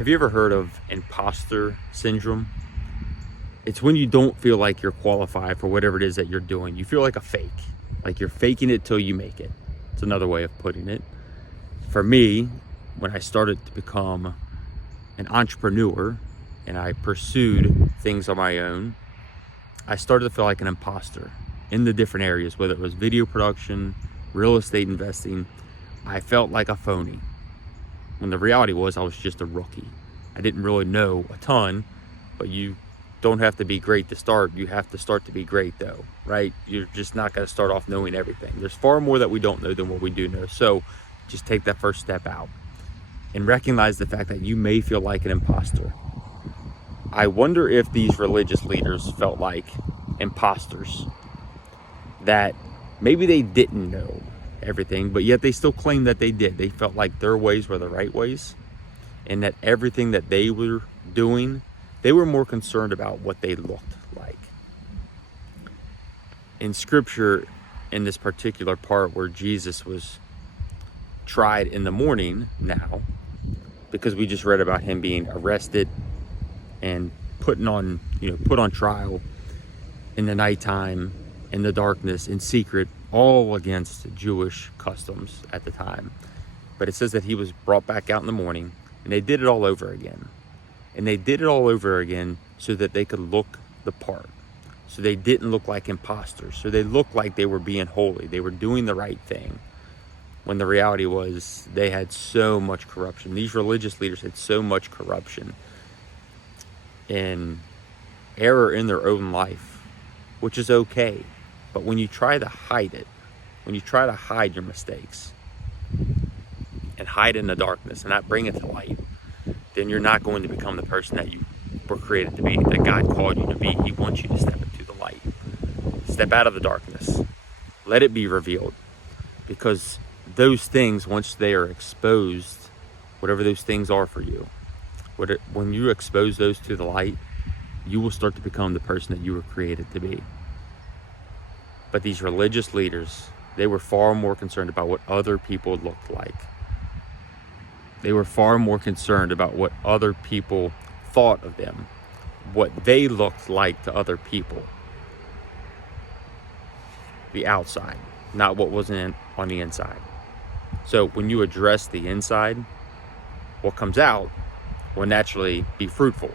Have you ever heard of imposter syndrome? It's when you don't feel like you're qualified for whatever it is that you're doing. You feel like a fake, like you're faking it till you make it. It's another way of putting it. For me, when I started to become an entrepreneur and I pursued things on my own, I started to feel like an imposter in the different areas, whether it was video production, real estate investing. I felt like a phony, when the reality was I was just a rookie. I didn't really know a ton, but you don't have to be great to start. You have to start to be great though, right? You're just not gonna start off knowing everything. There's far more that we don't know than what we do know. So just take that first step out and recognize the fact that you may feel like an imposter. I wonder if these religious leaders felt like imposters, that maybe they didn't know everything, but yet they still claim that they did. They felt like their ways were the right ways, and that everything that they were doing, they were more concerned about what they looked like. In scripture, in this particular part where Jesus was tried in the morning now, because we just read about him being arrested and put on trial in the nighttime, in the darkness, in secret, all against Jewish customs at the time. But it says that he was brought back out in the morning, and they did it all over again. And they did it all over again so that they could look the part. So they didn't look like imposters. So they looked like they were being holy. They were doing the right thing. When the reality was they had so much corruption. These religious leaders had so much corruption and error in their own life, which is okay. But when you try to hide it, when you try to hide your mistakes and hide in the darkness and not bring it to light, then you're not going to become the person that you were created to be, that God called you to be. He wants you to step into the light. Step out of the darkness. Let it be revealed. Because those things, once they are exposed, whatever those things are for you, when you expose those to the light, you will start to become the person that you were created to be. But these religious leaders, they were far more concerned about what other people looked like. They were far more concerned about what other people thought of them, what they looked like to other people. The outside, not what was on the inside. So when you address the inside, what comes out will naturally be fruitful.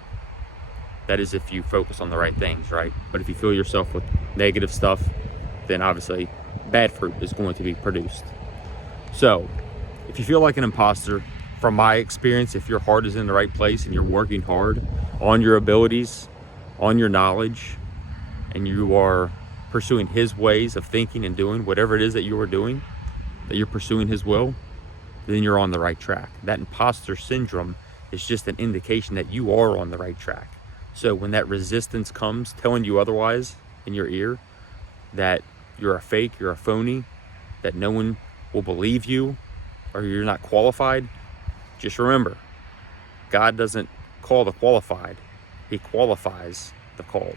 That is if you focus on the right things, right? But if you fill yourself with negative stuff, then obviously bad fruit is going to be produced. So if you feel like an imposter, from my experience, if your heart is in the right place and you're working hard on your abilities, on your knowledge, and you are pursuing his ways of thinking and doing whatever it is that you are doing, that you're pursuing his will, then you're on the right track. That imposter syndrome is just an indication that you are on the right track. So when that resistance comes telling you otherwise in your ear, that you're a fake, you're a phony, that no one will believe you, or you're not qualified, just remember, God doesn't call the qualified, he qualifies the called.